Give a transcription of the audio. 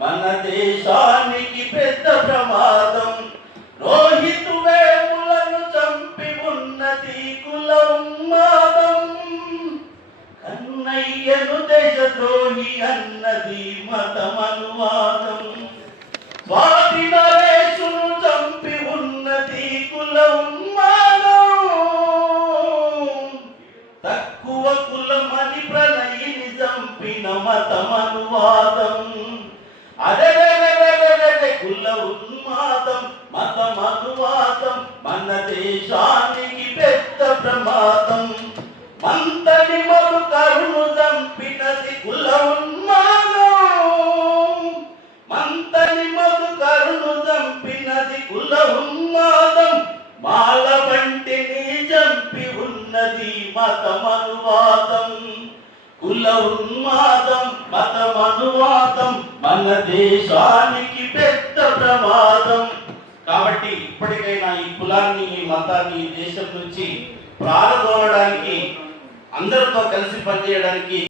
మన దేశానికి పెద్ద ప్రమాదం. రోహితు వేములను చంపి ఉన్నది కుల ఉన్మాదం. కన్నయ్యను దేశద్రోహి అన్నది మతమనువాదం. స్వాతి నరేశును చంపి ఉన్నది కుల ఉన్మాదం. తక్కువ కులమని ప్రణయిని చంపిన మతమనువాదం. అదే కుల ఉన్మాదం, మతమనువాదం మన దేశానికి పెద్ద ప్రమాదం. మంతని మధుకరును చంపినది కుల ఉన్మాదం. మంతని మధుకరును చంపినది కుల ఉన్మాదం. మాల వంటిని చంపి ఉన్నది మతమనువాదం. కుల ఉన్మాదం, మతమనువాదం మన దేశానికి పెద్ద ప్రమాదం. కాబట్టి ఇప్పటికైనా ఈ కులాన్ని, ఈ మతాన్ని ఈ దేశం నుంచి ప్రారదోలడానికి, అందరితో కలిసి పనిచేయడానికి